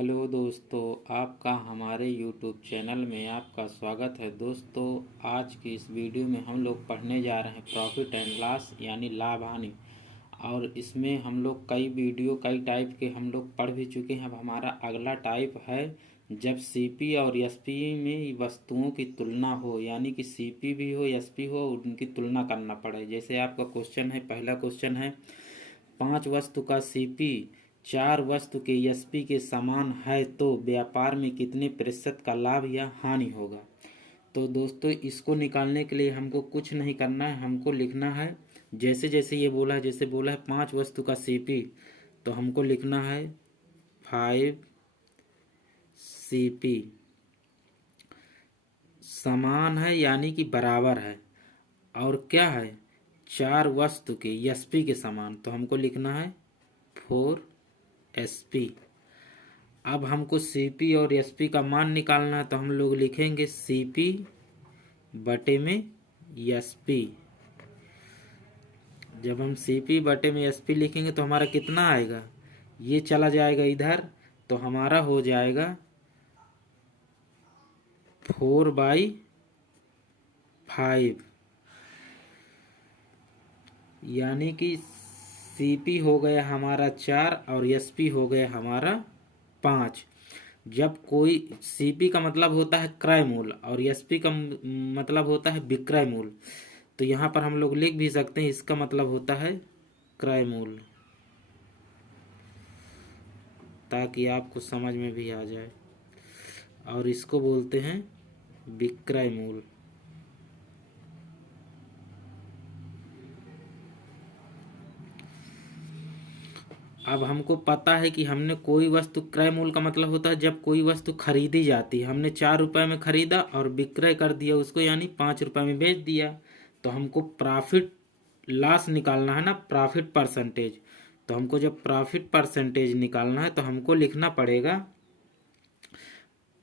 Hello दोस्तों, आपका हमारे यूट्यूब चैनल में आपका स्वागत है। दोस्तों, आज की इस वीडियो में हम लोग पढ़ने जा रहे हैं प्रॉफिट एंड लॉस यानी लाभ हानि। और इसमें हम लोग कई टाइप के हम लोग पढ़ भी चुके हैं। अब हमारा अगला टाइप है जब सीपी और एसपी में वस्तुओं की तुलना हो, यानी कि सीपी भी हो एसपी हो, उनकी तुलना करना पड़े। जैसे आपका क्वेश्चन है, पहला क्वेश्चन है 5 वस्तु का सीपी 4 वस्तु के एसपी के समान है तो व्यापार में कितने प्रतिशत का लाभ या हानि होगा। तो दोस्तों, इसको निकालने के लिए हमको कुछ नहीं करना है, हमको लिखना है जैसे जैसे ये बोला है। जैसे बोला है 5 वस्तु का सीपी, तो हमको लिखना है 5 सीपी समान है यानी कि बराबर है, और क्या है 4 वस्तु के एसपी के समान, तो हमको लिखना है 4 एसपी। अब हमको सीपी और एसपी का मान निकालना है, तो हम लोग लिखेंगे सीपी बटे में एसपी। जब हम सीपी बटे में एसपी लिखेंगे तो हमारा कितना आएगा, ये चला जाएगा इधर, तो हमारा हो जाएगा 4/5, यानी कि सीपी हो गया हमारा 4 और एसपी हो गया हमारा 5। जब कोई सीपी का मतलब होता है क्रय मूल्य और एसपी का मतलब होता है विक्रय मूल्य, तो यहाँ पर हम लोग लिख भी सकते हैं इसका मतलब होता है क्रय मूल्य, ताकि आपको समझ में भी आ जाए। और इसको बोलते हैं विक्रय मूल्य। अब हमको पता है कि हमने कोई वस्तु, क्रय मूल्य का मतलब होता है जब कोई वस्तु खरीदी जाती है, हमने 4 रुपए में खरीदा और विक्रय कर दिया उसको, यानी 5 रुपए में बेच दिया, तो हमको प्रॉफिट लॉस निकालना है ना, प्रॉफिट परसेंटेज। तो हमको जब प्रॉफिट परसेंटेज निकालना है तो हमको लिखना पड़ेगा,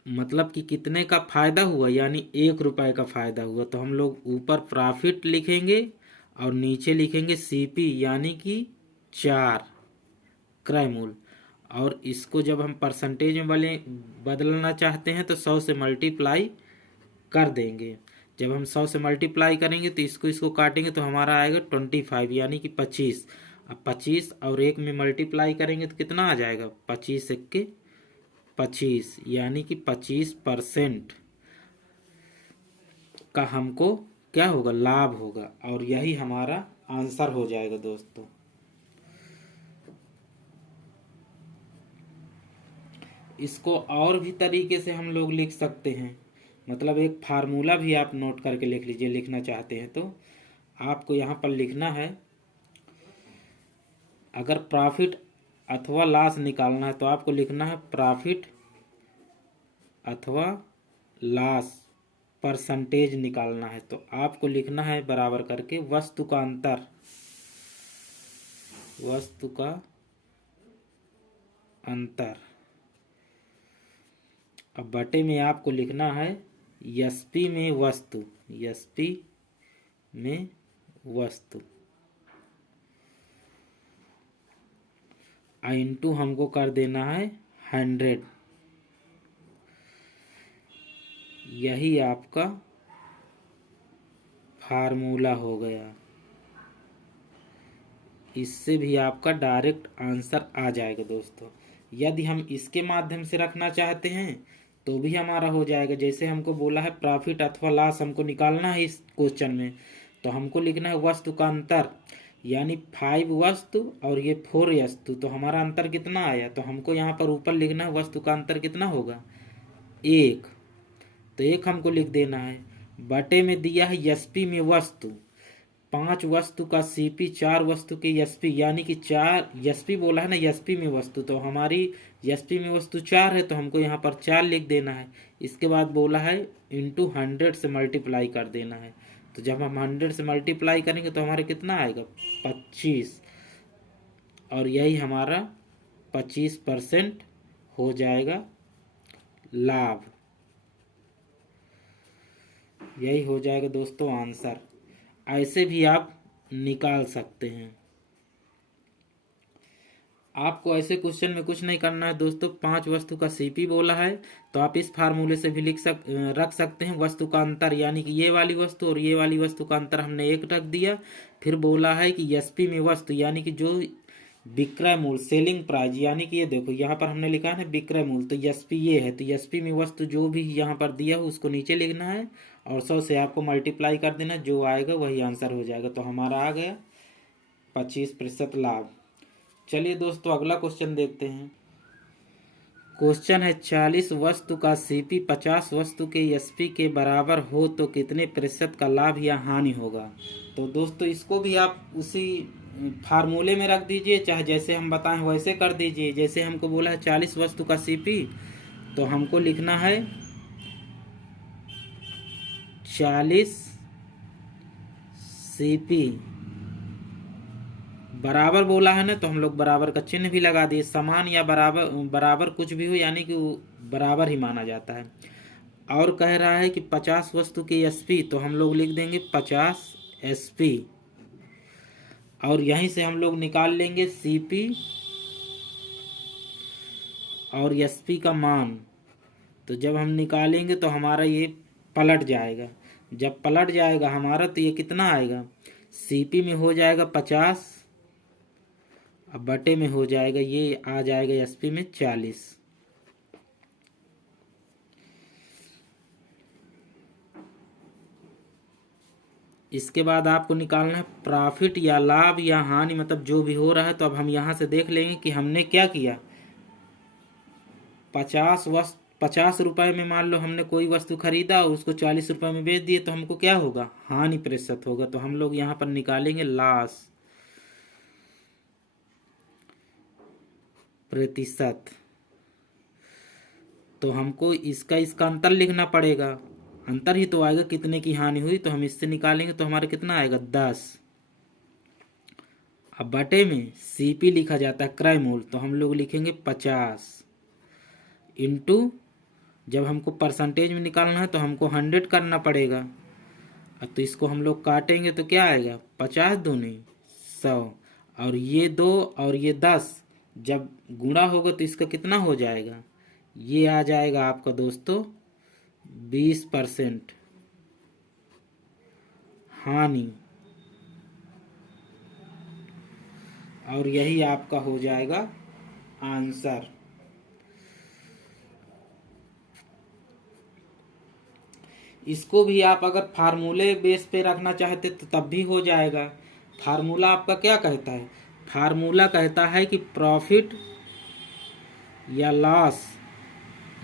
मतलब कि कितने का फायदा हुआ, यानी 1 रुपए का फायदा हुआ, तो हम लोग ऊपर प्रॉफिट लिखेंगे और नीचे लिखेंगे सीपी यानी कि 4 क्रय मूल्य। और इसको जब हम परसेंटेज में बदलना चाहते हैं तो 100 से मल्टीप्लाई कर देंगे। जब हम 100 से मल्टीप्लाई करेंगे तो इसको काटेंगे तो हमारा आएगा 25 यानी कि 25। अब 25 और 1 में मल्टीप्लाई करेंगे तो कितना आ जाएगा, 25 के 25, यानी कि 25% का हमको क्या होगा, लाभ होगा। और यही हमारा आंसर हो जाएगा दोस्तों। इसको और भी तरीके से हम लोग लिख सकते हैं, मतलब एक फार्मूला भी आप नोट करके लिख लीजिए, लिखना चाहते हैं तो आपको यहाँ पर लिखना है। अगर प्रॉफिट अथवा लॉस निकालना है तो आपको लिखना है प्रॉफिट अथवा लॉस परसेंटेज निकालना है, तो आपको लिखना है बराबर करके वस्तु का अंतर। अब बटे में आपको लिखना है एसपी में वस्तु, इंटू हमको कर देना है 100। यही आपका फार्मूला हो गया। इससे भी आपका डायरेक्ट आंसर आ जाएगा दोस्तों। यदि हम इसके माध्यम से रखना चाहते हैं तो भी हमारा हो जाएगा। जैसे हमको बोला है प्रॉफिट अथवा लॉस हमको निकालना है इस क्वेश्चन में, तो हमको लिखना है वस्तु का अंतर, यानी 5 वस्तु और ये 4 वस्तु, तो हमारा अंतर कितना आया, तो हमको यहाँ पर ऊपर लिखना है वस्तु का अंतर कितना होगा, 1, तो 1 हमको लिख देना है। बटे में दिया है एसपी में वस्तु, 5 वस्तु का सीपी 4 वस्तु के एसपी, यानी कि 4 एसपी बोला है ना, एसपी में वस्तु, तो हमारी एसपी में वस्तु 4 है, तो हमको यहाँ पर 4 लिख देना है। इसके बाद बोला है इंटू 100 से मल्टीप्लाई कर देना है, तो जब हम 100 से मल्टीप्लाई करेंगे तो हमारे कितना आएगा, 25, और यही हमारा 25% हो जाएगा लाभ। यही हो जाएगा दोस्तों आंसर। ऐसे भी आप निकाल सकते हैं। आपको ऐसे क्वेश्चन में कुछ नहीं करना है दोस्तों। 5 वस्तु का सीपी बोला है तो आप इस फार्मूले से भी रख सकते हैं। वस्तु का अंतर यानी कि ये वाली वस्तु और ये वाली वस्तु का अंतर हमने 1 रख दिया। फिर बोला है कि एसपी में वस्तु यानी कि जो विक्रय मूल्य सेलिंग प्राइस, यानी कि ये देखो यहाँ पर हमने लिखा है विक्रय मूल्य, तो एसपी ये है, तो एसपी में वस्तु जो भी यहाँ पर दिया हो उसको नीचे लिखना है और 100 से आपको मल्टीप्लाई कर देना, जो आएगा वही आंसर हो जाएगा। तो हमारा आ गया 25% लाभ। चलिए दोस्तों अगला क्वेश्चन देखते हैं। क्वेश्चन है 40 वस्तु का सीपी 50 वस्तु के एसपी के बराबर हो तो कितने प्रतिशत का लाभ या हानि होगा। तो दोस्तों इसको भी आप उसी फार्मूले में रख दीजिए, चाहे जैसे हम बताएं वैसे कर दीजिए। जैसे हमको बोला है 40 वस्तु का सीपी, तो हमको लिखना है 40 सीपी बराबर बोला है ना, तो हम लोग बराबर का चिन्ह भी लगा दिए। समान या बराबर, बराबर कुछ भी हो यानी कि वो बराबर ही माना जाता है। और कह रहा है कि 50 वस्तु की एसपी, तो हम लोग लिख देंगे 50 एसपी और यहीं से हम लोग निकाल लेंगे सीपी और एसपी का मान। तो जब हम निकालेंगे तो हमारा ये पलट जाएगा। जब पलट जाएगा हमारा तो ये कितना आएगा, सीपी में हो जाएगा 50, अब बटे में हो जाएगा, ये आ जाएगा एसपी में 40। इसके बाद आपको निकालना है प्रॉफिट या लाभ या हानि, मतलब जो भी हो रहा है। तो अब हम यहाँ से देख लेंगे कि हमने क्या किया। 50 रुपए में मान लो हमने कोई वस्तु खरीदा और उसको 40 रुपए में बेच दिए, तो हमको क्या होगा, हानि प्रतिशत होगा। तो हम लोग यहाँ पर निकालेंगे लॉस प्रतिशत। तो हमको इसका अंतर लिखना पड़ेगा, अंतर ही तो आएगा कितने की हानि हुई। तो हम इससे निकालेंगे तो हमारा कितना आएगा 10। अब बटे में सीपी लिखा जाता है क्रय मूल्य, तो हम लोग लिखेंगे 50 इंटू, जब हमको परसेंटेज में निकालना है तो हमको 100 करना पड़ेगा। अब तो इसको हम लोग काटेंगे तो क्या आएगा, 50 दूनी 100 और ये 2 और ये 10 जब गुणा होगा तो इसका कितना हो जाएगा, ये आ जाएगा आपका दोस्तों 20% हानि, और यही आपका हो जाएगा आंसर। इसको भी आप अगर फार्मूले बेस पे रखना चाहते तो तब भी हो जाएगा। फार्मूला आपका क्या कहता है, फार्मूला कहता है कि प्रॉफिट या लॉस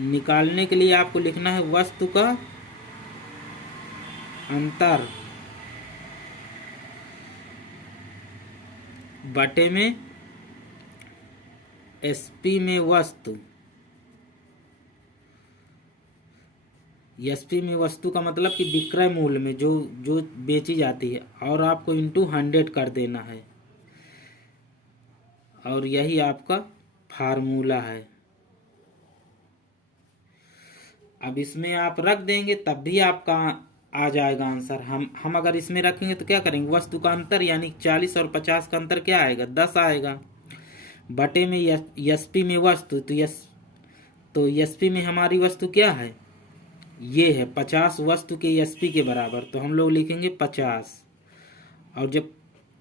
निकालने के लिए आपको लिखना है वस्तु का अंतर बटे में एसपी में वस्तु। एसपी में वस्तु का मतलब कि विक्रय मूल्य में जो जो बेची जाती है, और आपको इंटू 100 कर देना है, और यही आपका फार्मूला है। अब इसमें आप रख देंगे तब भी आपका आ जाएगा आंसर। हम अगर इसमें रखेंगे तो क्या करेंगे, वस्तु का अंतर यानी 40 और 50 का अंतर क्या आएगा, 10 आएगा। बटे में एसपी में वस्तु, तो एसपी में हमारी वस्तु क्या है, ये है 50 वस्तु के एसपी के बराबर, तो हम लोग लिखेंगे 50। और जब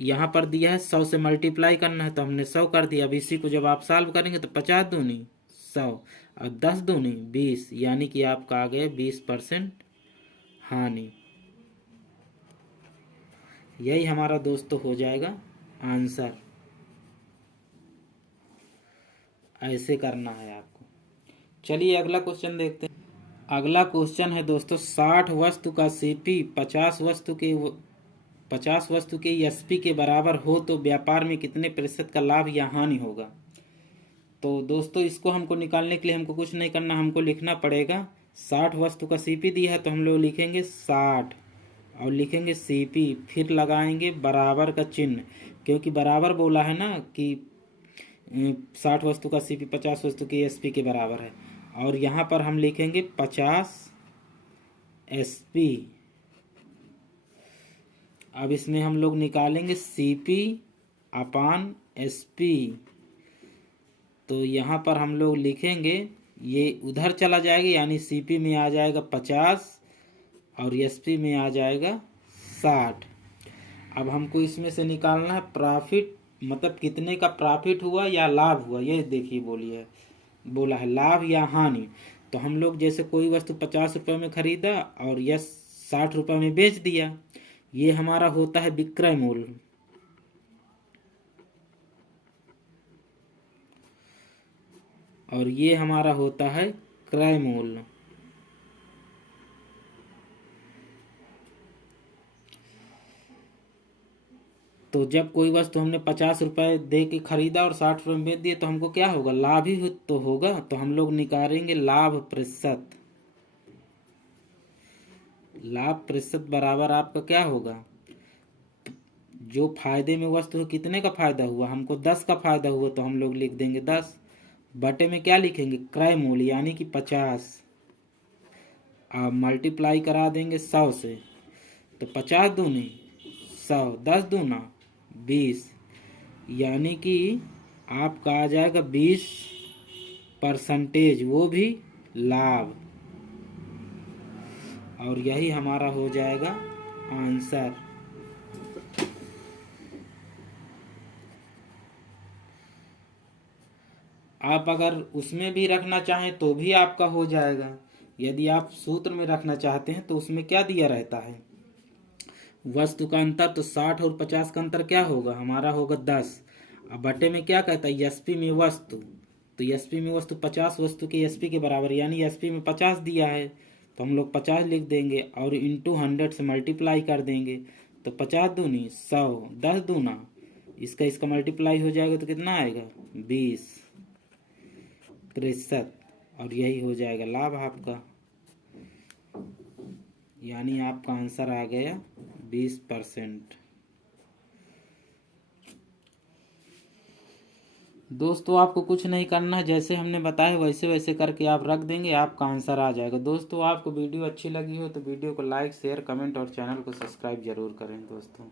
यहाँ पर दिया है 100 से मल्टीप्लाई करना है तो हमने 100 कर दिया। अब इसी को जब आप सॉल्व करेंगे तो 50 दूनी 100 और 10 दूनी 20, यानी कि आपका आ गया 20% हानि। यही हमारा दोस्तों हो जाएगा आंसर। ऐसे करना है आपको। चलिए अगला क्वेश्चन देखते हैं। अगला क्वेश्चन है दोस्तों 60 वस्तु का सीपी 50 वस्तु के एसपी के बराबर हो तो व्यापार में कितने प्रतिशत का लाभ या हानि होगा। तो दोस्तों इसको हमको निकालने के लिए हमको कुछ नहीं करना, हमको लिखना पड़ेगा 60 वस्तु का सीपी दिया है तो हम लोग लिखेंगे 60 और लिखेंगे सीपी, फिर लगाएंगे बराबर का चिन्ह, क्योंकि बराबर बोला है ना कि 60 वस्तु का सीपी 50 वस्तु की एसपी के बराबर है। और यहाँ पर हम लिखेंगे 50 एसपी। अब इसमें हम लोग निकालेंगे सीपी अपान एसपी, तो यहाँ पर हम लोग लिखेंगे, ये उधर चला जाएगा यानी सीपी में आ जाएगा 50 और एसपी में आ जाएगा 60। अब हमको इसमें से निकालना है प्रॉफिट, मतलब कितने का प्रॉफिट हुआ या लाभ हुआ, ये देखिए बोला है लाभ या हानि। तो हम लोग जैसे कोई वस्तु 50 रुपये में खरीदा और यह 60 रुपये में बेच दिया, ये हमारा होता है विक्रय मूल्य। और ये हमारा होता है क्रय मूल्य। तो जब कोई वस्तु हमने 50 रुपये दे के खरीदा और 60 रुपये में बेच दिए तो हमको क्या होगा, लाभ ही तो होगा। तो हम लोग निकालेंगे लाभ प्रतिशत। लाभ प्रतिशत बराबर आपका क्या होगा, जो फायदे में वस्तु है कितने का फायदा हुआ, हमको 10 का फायदा हुआ तो हम लोग लिख देंगे 10 बटे में क्या लिखेंगे, क्रय मूल्य यानी कि 50। अब मल्टीप्लाई करा देंगे 100 से, तो 50 दूनी 100, 10 दूना 20, यानी कि आपका आ जाएगा 20%, वो भी लाभ। और यही हमारा हो जाएगा आंसर। आप अगर उसमें भी रखना चाहें तो भी आपका हो जाएगा। यदि आप सूत्र में रखना चाहते हैं तो उसमें क्या दिया रहता है, वस्तु का अंतर, तो 60 और 50 का अंतर क्या होगा, हमारा होगा 10। अब बटे में क्या कहता है, एसपी में वस्तु, तो एसपी में वस्तु 50 वस्तु के एसपी के बराबर, यानी एसपी में 50 दिया है तो हम लोग 50 लिख देंगे और इंटू 100 से मल्टीप्लाई कर देंगे। तो 50 दूनी 100, 10 दूना इसका मल्टीप्लाई हो जाएगा तो कितना आएगा 20%। और यही हो जाएगा लाभ आपका, यानी आपका आंसर आ गया 20%। दोस्तों आपको कुछ नहीं करना है, जैसे हमने बताया वैसे वैसे करके आप रख देंगे, आपका आंसर आ जाएगा। दोस्तों आपको वीडियो अच्छी लगी हो तो वीडियो को लाइक शेयर कमेंट और चैनल को सब्सक्राइब जरूर करें दोस्तों।